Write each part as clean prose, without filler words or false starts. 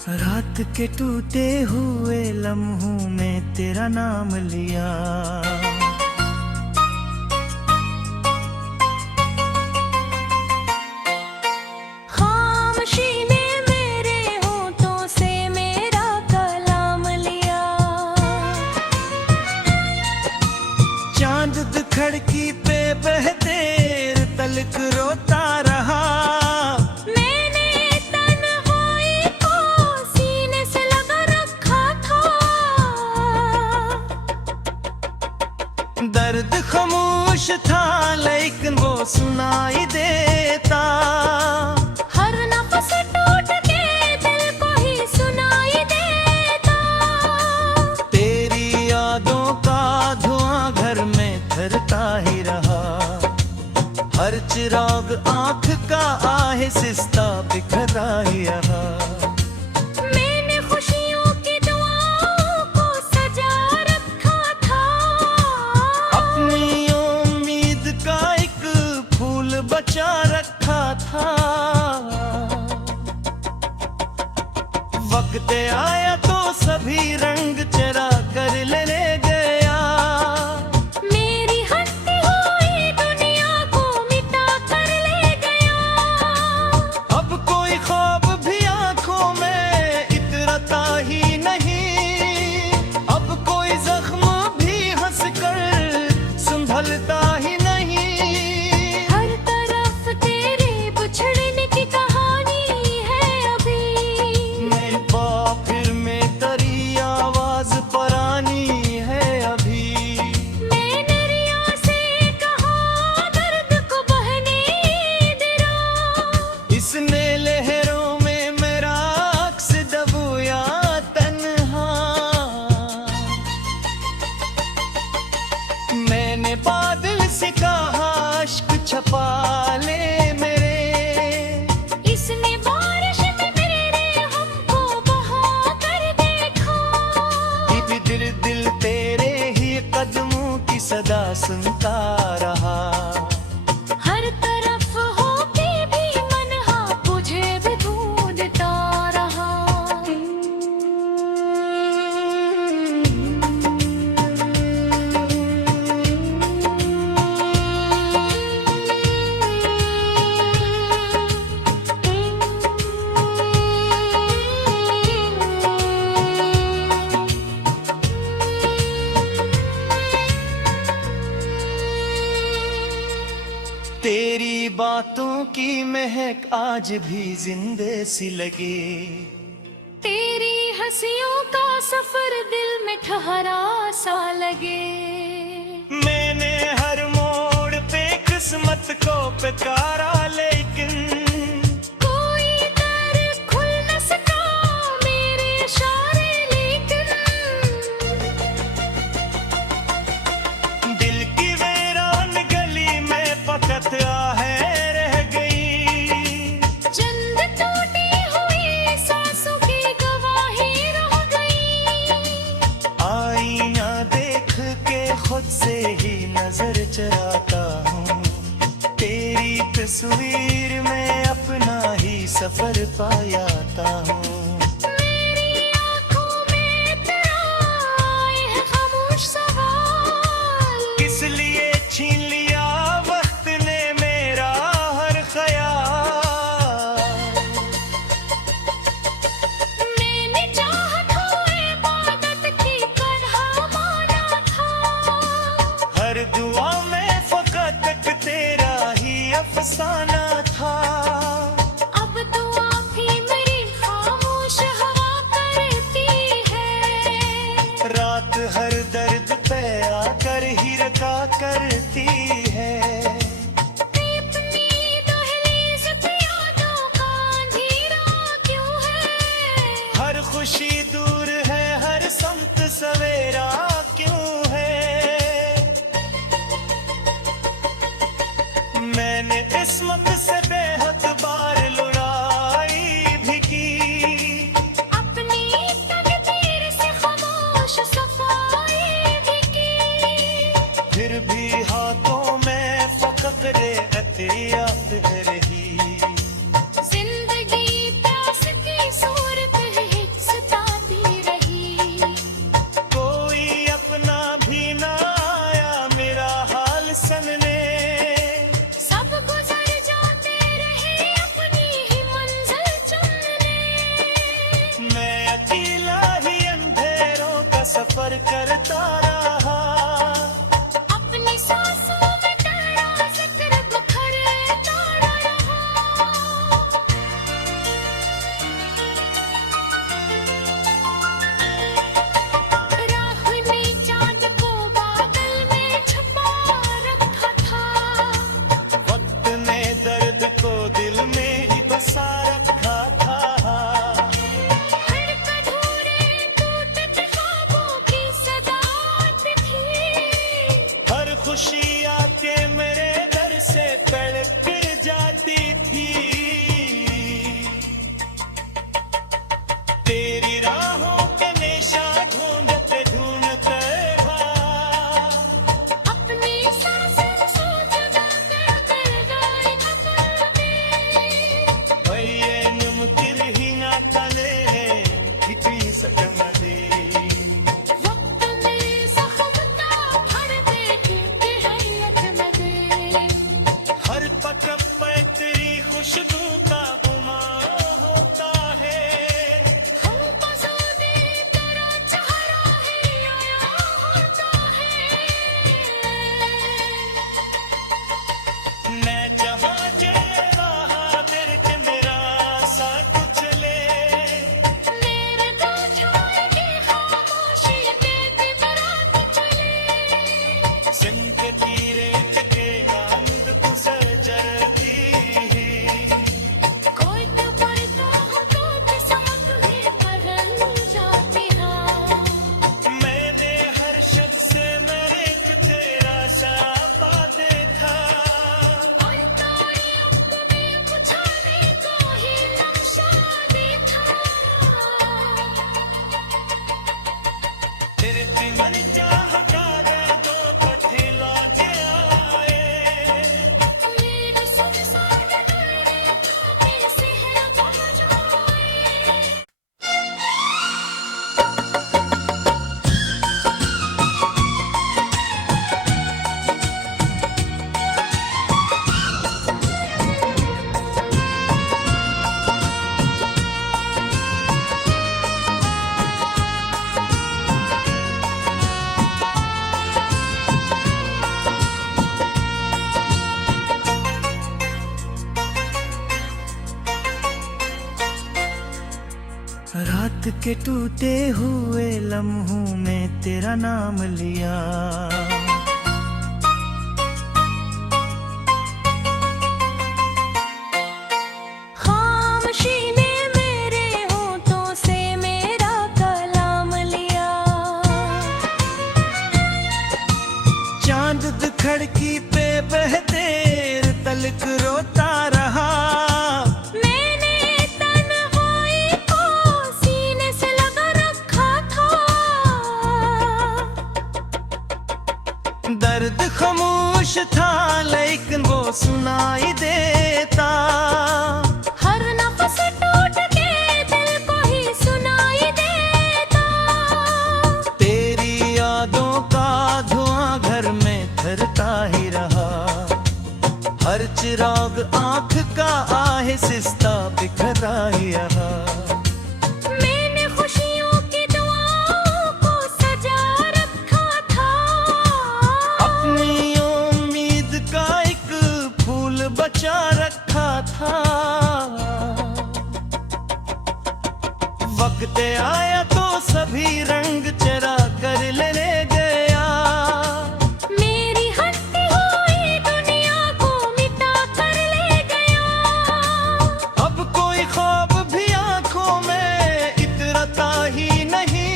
रात के टूटे हुए लम्हों में तेरा नाम लिया। खामोशी ने मेरे होठों से मेरा कलाम लिया। चांद खिड़की पे बहते तलक रोता रहा। दर्द खामोश था लेकिन वो सुनाई देता। हर नफ्स टूट के दिल को ही सुनाई देता। तेरी यादों का धुआं घर में धरता ही रहा। हर चिराग आँख का आहिस्ता बिखरा ही रहा। बचा रखा था। वक्त आया तो सभी रंग चरा कर ले गया। मेरी हंसती हुई दुनिया को मिटा कर ले गया। अब कोई ख्वाब भी आंखों में इतरता ही नहीं। अब कोई जख्म भी हंस कर संभलता ही नहीं। इसने लहरों में मेरा अक्स दबोया तन्हा। मैंने बादल से कहा अश्क छपा ले मेरे। इसने बारिश में मेरे हमको बहा कर देखा। दिल दिल तेरे ही कदमों की सदा सुनता रहा। हर तरफ होके भी मन तुझे भी ढूंढता रहा। तेरी बातों की महक आज भी जिंदे सी लगे। तेरी हंसियों का सफर दिल में ठहरा सा लगे। मैंने हर मोड़ पे किस्मत को पुकारा लेकिन कोई दर खुल न सका मेरे इशारे लेकिन। दिल की वीरान गली में फकत आहे रह गई। चंद टूटी हुई सांसों की गवाही रह गई। आईना देख के खुद से ही नजर चराता हूँ। तेरी तस्वीर में अपना ही सफर पायाता हूँ। मेरी आँखों में तेरा आए है खामोश सवाल। किस लिए छीन लिया वक्त ने मेरा हर ख्याल। मैंने चाहत को इबादत की तरह माना था। हर दुआ में फकत एक तेरा ही अफसाना था। अब दुआ भी मेरी खामोश हवा करती है। रात हर दर्द पे आकर ही रखा करती है। अपनी दहलीज पे यादों का अंधेरा क्यों है। हर खुशी दूर है हर समत सवेरा क्यों है। मैंने इस्मत से बेहद बार लड़ाई भी की। अपनी तकदीर से खामोश सफाई भी की। फिर भी हाथों में फकरे अतियात रही। जिंदगी प्यास की सूरत है। रात के टूटे हुए लम्हों में तेरा नाम लिया। खामोशी ने मेरे होठों से मेरा कलाम लिया। चांद खिड़की पे बहते तलक रोता रहा। मैंने तन्हाई को सीने से लगा रखा था। दर्द खामोश था लेकिन वो सुनाई देता। हर नफ्स टूट के दिल को ही सुनाई देता। तेरी यादों का धुआं घर में धरता ही रहा। हर चिराग आंख का आहिस्ता बिखरा ही रहा। मैंने खुशियों की दुआओं को सजा रखा था। अपनी उम्मीद का एक फूल बचा रखा था। वक्त आया तो सभी रंग चरा कर ले गया। मेरी हंसती हुई दुनिया को मिटा कर ले गया। अब कोई ख्वाब भी आंखों में इतरता ही नहीं।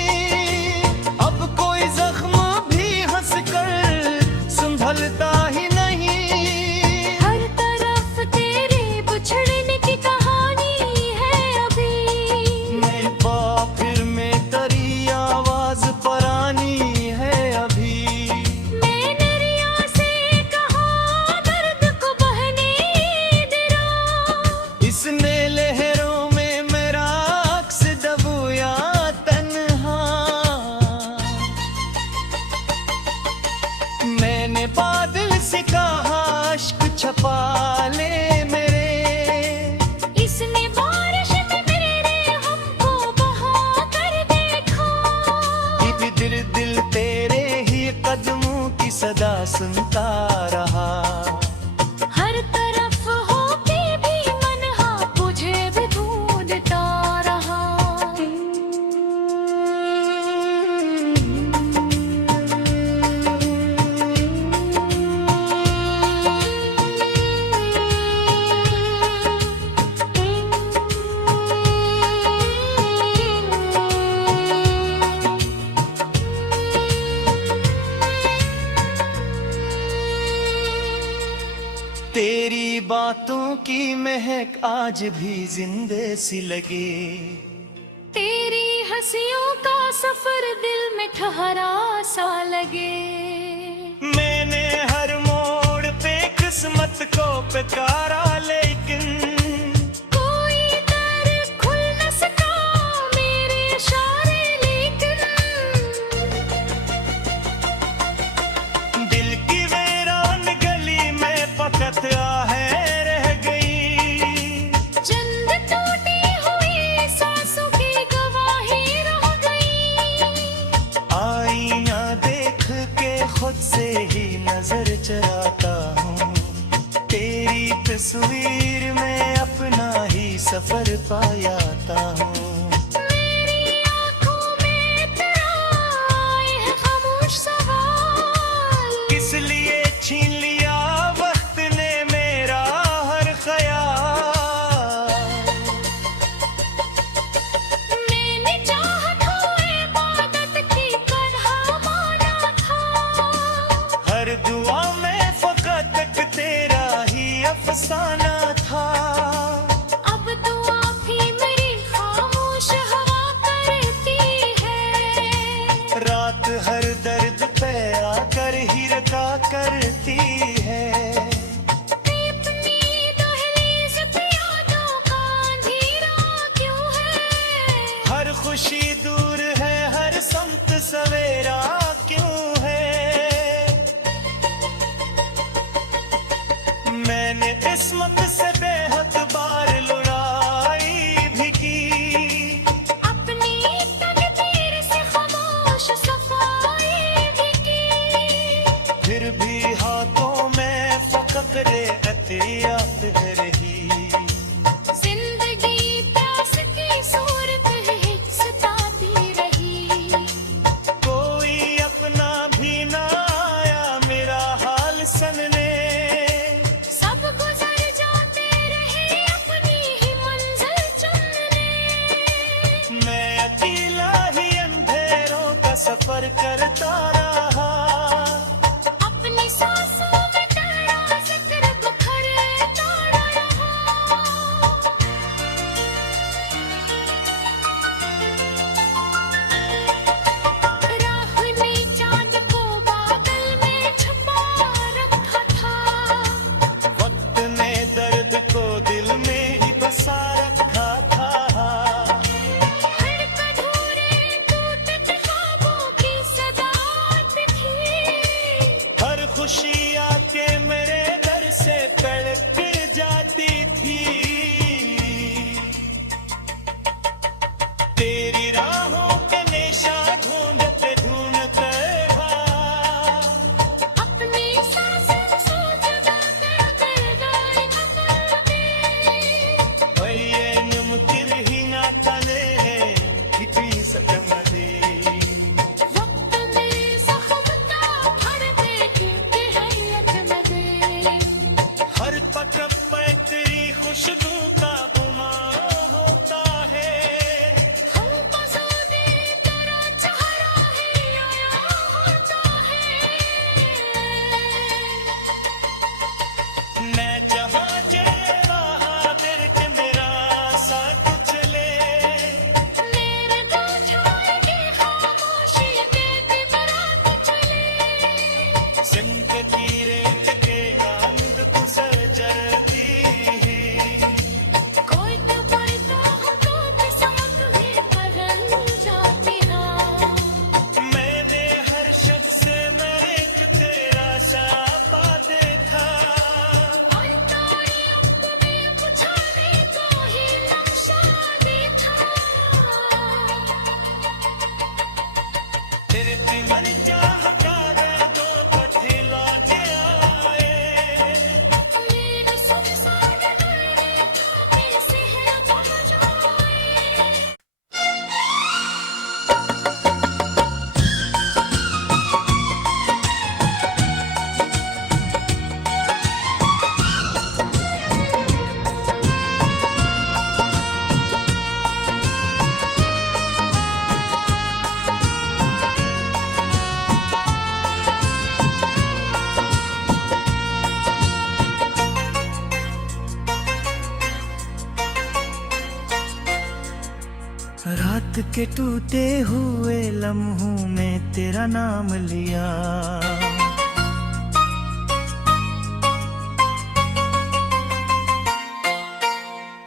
अब कोई जख्म भी हंस कर संभलता ही नहीं। हर तरफ तेरे बिछड़ने की कहानी है अभी। मैं फिर में तेरी आवाज पुरानी है अभी। मैंने रिया से कहा दर्द को बहने दे। इसने लहरों में मेरा अक्स दबोया तन्हा। मैंने बादल से कहा अश्क छपा ले मेरे। इसने बारिश में मेरे हमको बहा कर देखा। दिल दिल तेरे ही कदमों की सदा सुनता रहा। हर तरफ हो के भी मन हाँ तुझे भी ढूंढता रहा। तेरी बातों की महक आज भी जिंदे सी लगे। तेरी हंसियों का सफर दिल में ठहरा सा लगे। मैंने हर मोड़ पे किस्मत को पुकारा लेकिन कोई दर खुल न सका मेरे इशारे लेकिन। दिल की वीरान गली में फकत आहें रह गई। चंद टूटी हुई सांसों की गवाही रह गई। आईना देख के खुद से ही नजर चराता हूँ। तेरी तस्वीर में अपना ही सफर पायाता हूँ। मेरी आँखों में तेरा आए है खामोश सवाल। किस लिए छीन लिया वक्त ने मेरा हर ख्याल। मैंने चाहत हो इबादत की तरह माना था। हर दुआ में फकत एक तेरा ही अफसाना था। अब दुआ भी मेरी खामोश हवा करती है। रात हर दर्द पे आकर ही रखा करती है। अपनी दहलीज पे यादों का अंधेरा क्यों है। हर खुशी दूर है हर समत सवेरा क्यों है। मैंने किस्मत से बेहद बार लड़ाई भी की। अपनी तकदीर से खामोश सफाई भी की। फिर भी हाथों में फकत रे एहतियात है रही। जिंदगी प्यास की सूरत है सफर करता रहा। अपनी सांसों में तेरा जिक्र बिखरता रहा। राह ने चाँद को बादल में छुपा रखा था। वक्त ने दर्द को दिल में ही बसा रखा था। हर अधूरे टूटे ख्वाबों की सदात थी। हर खुशी आके मेरे दर से तड़प जाती थी। तेरी राहों के निशा ढूंढते ढूंढते भाग। अपनी सांसें सोचता कर गए थकाने। ये मुमकिन ही ना तले कितनी सकमती। वक्त ने ज़ख्म का भर दे के हैयत न दे। हर पटक पे तेरी खुशबू का गुमान होता है। हम पसंदे तेरा चेहरा ही आया होता है। मैं जहाँ जाए वहाँ दिल के मेरा साथ चले। मेरे को छाएगी खामोशी के बारात चले। जिंदगी रेत के आनंद गुजर जरती। कोई तो पढ़ता हो तो किस्मत ही बदल जाती है। मैंने हर शख्स से मेरे को तेरा साफा देखा। और तारी अपने बुझाने को ही नक्शा देखा। तेरे मन चाह का तो पथिला के आए। मेरे सुनसान नैने के सेहरा बह जाए। रात के टूटे हुए लम्हों में तेरा नाम लिया।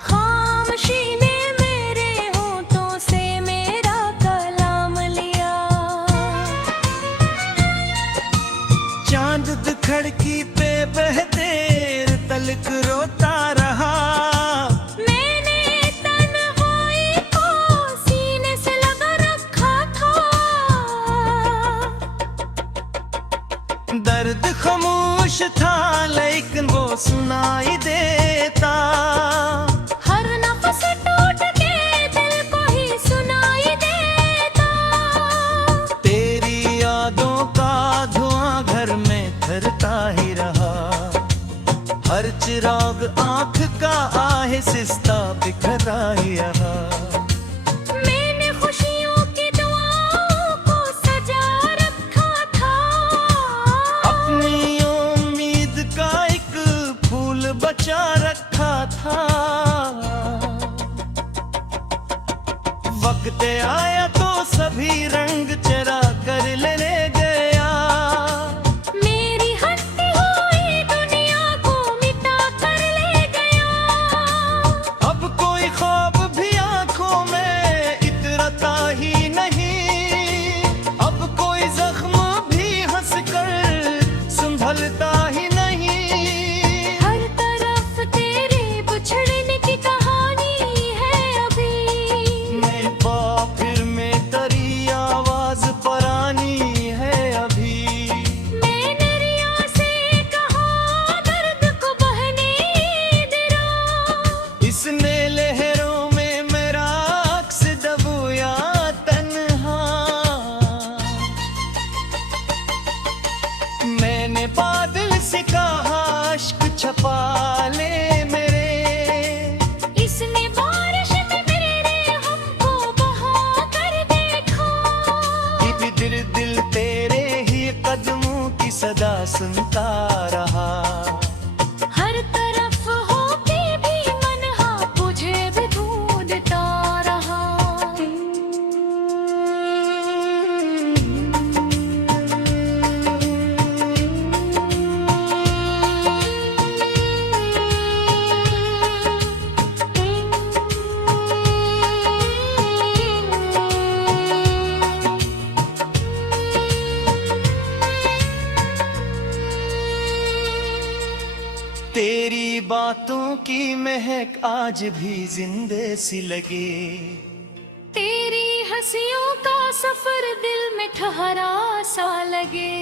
खामोशी ने मेरे होठों से मेरा कलाम लिया। चांद खड़की पे बहदेर तलक रोता रहा। मैंने तन्हाई को सीने से लगा रखा था। दर्द खामोश था लेकिन वो सुनाई देता। हर नफ्स टूट के दिल को ही सुनाई देता। तेरी यादों का धुआं घर में धरता ही रहा। हर चिराग आंख का आहिस्ता बिखरा ही रहा। मैंने खुशियों की दुआओं को सजा रखा था। अपनी उम्मीद का एक फूल बचा रखा था। वक्त आया तो सभी रंग चरा कर ले गया। मेरी हंसती हुई दुनिया को मिटा कर ले गया। अब कोई ख्वाब भी आंखों में इतरता ही नहीं। अब कोई जख्म भी हंस कर संभलता ही नहीं। हर तरफ तेरे बिछड़ने की कहानी है अभी। मैं फिर में तेरी आवाज परानी है खुशियों की महक आज भी जिंदे सी लगे। तेरी हंसियों का सफर दिल में ठहरा सा लगे।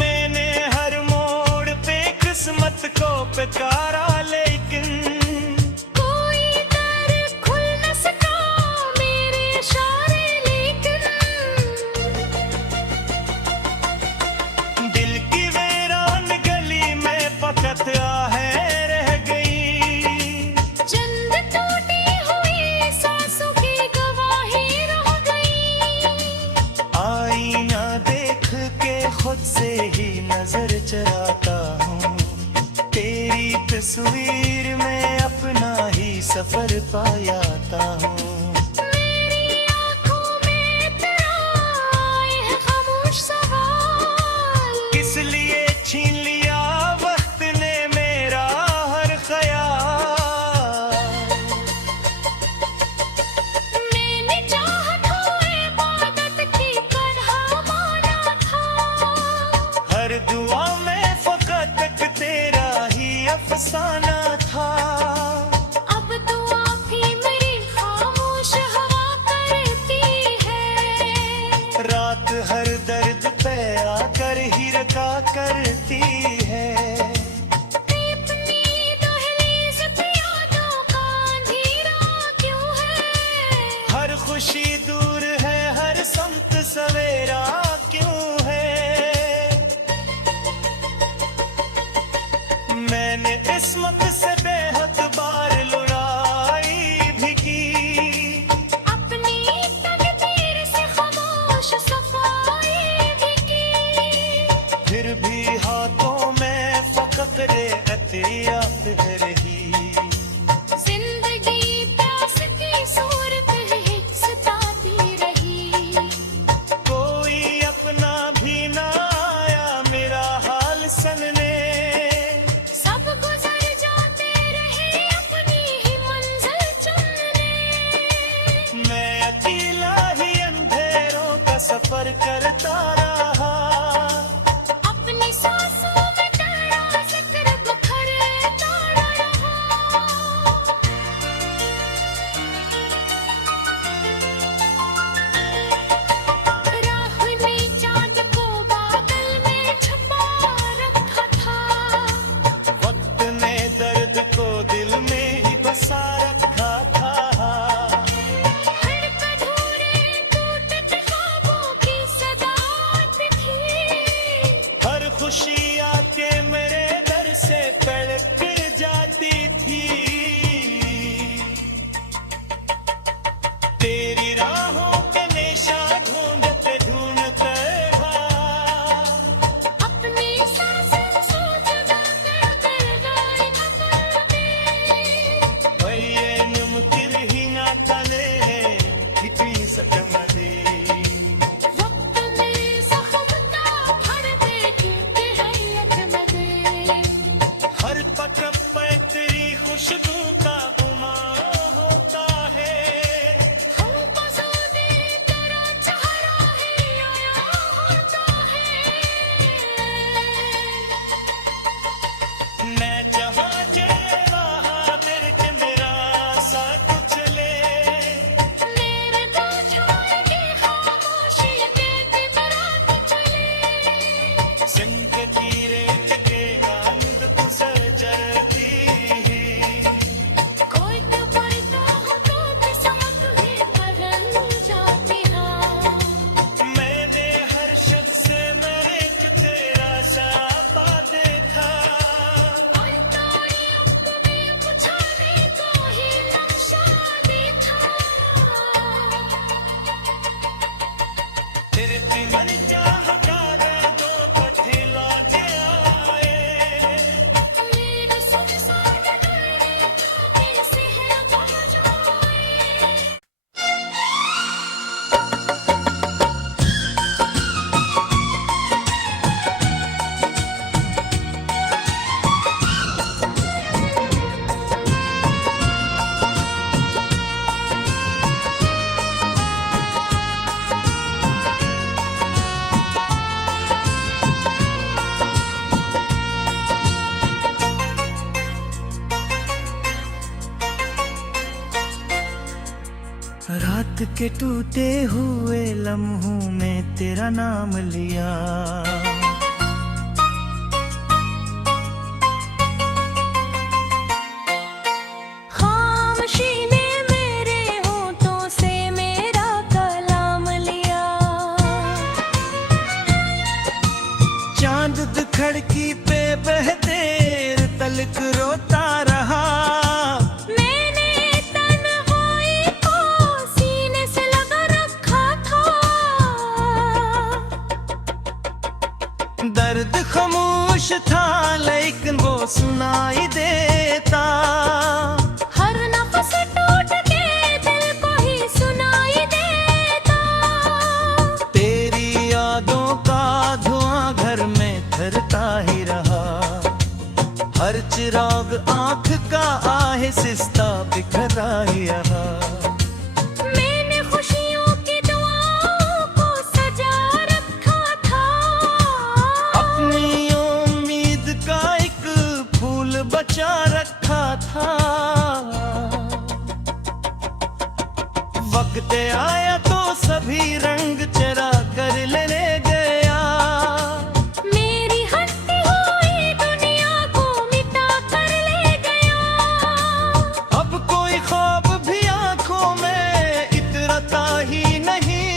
मैंने हर मोड़ पे किस्मत को पुकारा, लेकिन कोई दर खुल न सका मेरे इशारे, लेकिन दिल की वीरान गली में फकत आहें रह गई। चंद टूटी हुई सांसों की गवाही रह गई। आईना देख के खुद से ही नजर चराता हूँ, तेरी तस्वीर में अपना ही सफर पायाता हूँ। मेरी आंखों में तेरा आए हैं खामोश सवाल। किस लिए छीन लिया वक्त ने मेरा हर ख्याल। मैंने चाहत को इबादत की तरह माना था। हर दुआ में फकत एक तेरा ही अफसाना था। अब दुआ भी मेरी खामोश हवा करती है। रात हर दर्द पे आकर ही रखा करती है। अपनी दहलीज पे यादों का अंधेरा क्यों है। हर खुशी दूर है, हर समत सवेरा क्यों है। मैंने किस्मत से बेहद बार लुढ़ाई भी की। अपनी तकदीर से खामोश सफाई भी की। फिर भी हाथों में फकत एहतियात रही। जिंदगी प्यास की सूरत ही सताती रही। कोई अपना भी ना आया मेरा हाल सनने। सब गुजर जाते रहे अपनी ही मंजिल चुनने। मैं अकेला ही अंधेरों का सफर करता रहा। अपनी सांसों में तेरा जिक्र बिखरता रहा। राह ने चांद को बादल में छुपा रखा था। वक्त ने दर्द को दिल में ही बसा रखा था। हर अधूरे टूटे ख्वाबों की सदात थी। हर खुशी आके मेरे दर से तड़प जाती थी। तेरी राहों के निशान ढूंढते ढूंढते भाग। अपनी सांसें सोच कर गए खबर में। ये मुमकिन ही ना तने इतनी सकमदी। वक्त ने जख्म का भर दे के हैयत में दे। हर पटक पे तेरी खुशबू का गुमा होता है। हम बसूदे तेरा चेहरा ही आया होता है। मैं जहाँ चले वहाँ दिल के मेरा साथ चले। मेरे दो छाए के टूटे हुए लम्हों में तेरा नाम लिया। खामोशी ने मेरे होठों से मेरा कलाम लिया। चांद खिड़की पे बहते तलक रोता रहा। मैंने तन्हाई को सीने से लगा रखा था। दर्द खामोश था लेकिन वो सुनाई देता। हर नफस टूट के दिल को ही सुनाई देता। तेरी यादों का धुआं घर में धरता ही रहा। हर चिराग आंख का आहिस्ता बिखरा ही रहा। मैंने खुशियों की दुआओं को सजा रखा था। अपनी उम्मीद का एक फूल बचा रखा था। वक्त आया तो सभी रंग चरा कर लेने गया। मेरी हंसती हुई दुनिया को मिटा कर ले गया। अब कोई ख्वाब भी आंखों में इतरता ही नहीं।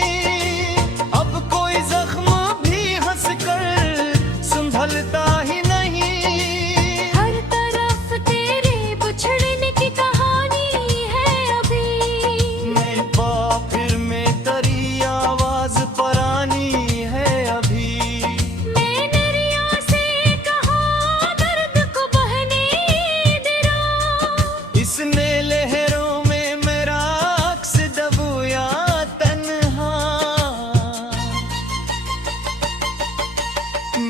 अब कोई जख्म भी हंस कर संभलता ही नहीं। हर तरफ तेरे बिछड़ने की कहानी है अभी। मैं फिर में तेरी आवाज परानी है अभी। मैंने रिया से कहा दर्द को बहने दे। इसने लहरों में मेरा अक्स दबोया तन्हा।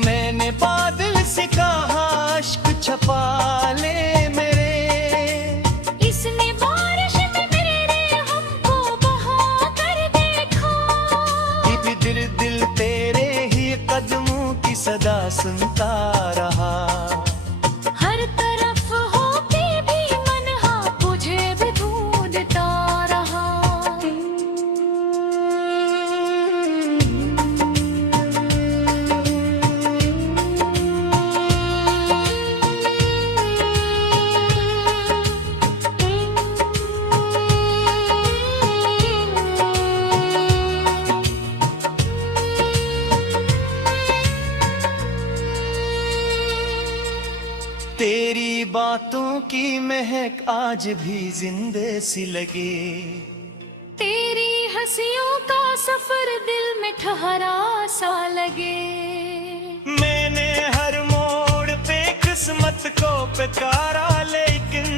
मैंने बादल से कहा अश्क छपा ले मेरे। इसने बारिश में मेरे हमको बहा कर देखा। दिल तेरे ही कदमों की सदा सुनता रहा। हर तरफ होके भी मन हाँ तुझे भी ढूंढता रहा। तेरी बातों की महक आज भी जिंदे सी लगे। तेरी हंसियों का सफर दिल में ठहरा सा लगे। मैंने हर मोड़ पे किस्मत को पुकारा लेकिन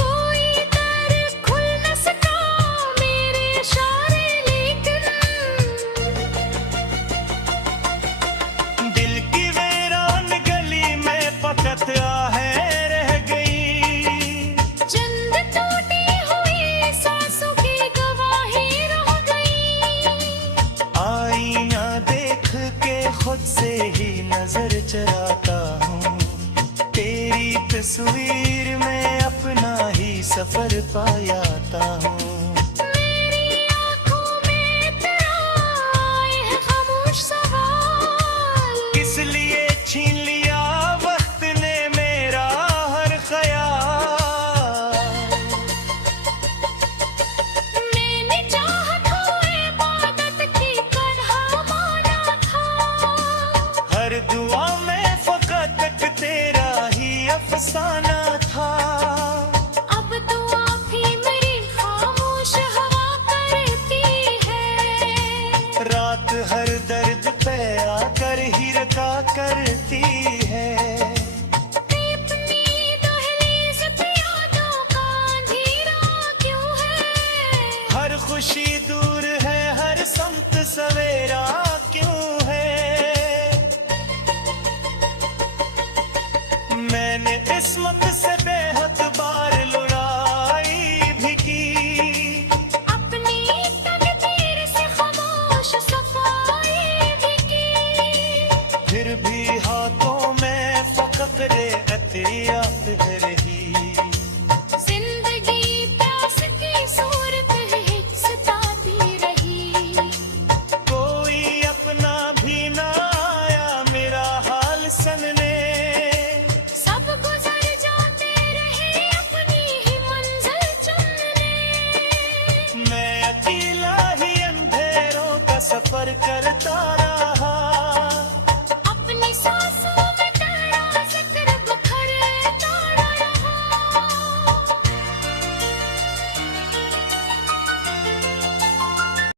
कोई दर खुल न सका मेरे इशारे लेकिन। दिल की वीरान गली में फकत आहें रह गई। चंद टूटी हुई सांसों की गवाही रह गई। आईना देख के खुद से ही नजर चराता हूँ। तेरी तस्वीर में अपना ही सफर पायाता हूँ। मेरी आंखों में तेरा आए है खामोश सवाल। किस लिए छीन लिया वक्त ने मेरा हर ख्याल। मैंने चाहत हो इबादत की तरह माना था। हर दुआ में फकत एक तेरा ही अफसाना था। अब दुआ भी मेरी खामोश हवा करती है। रात हर दर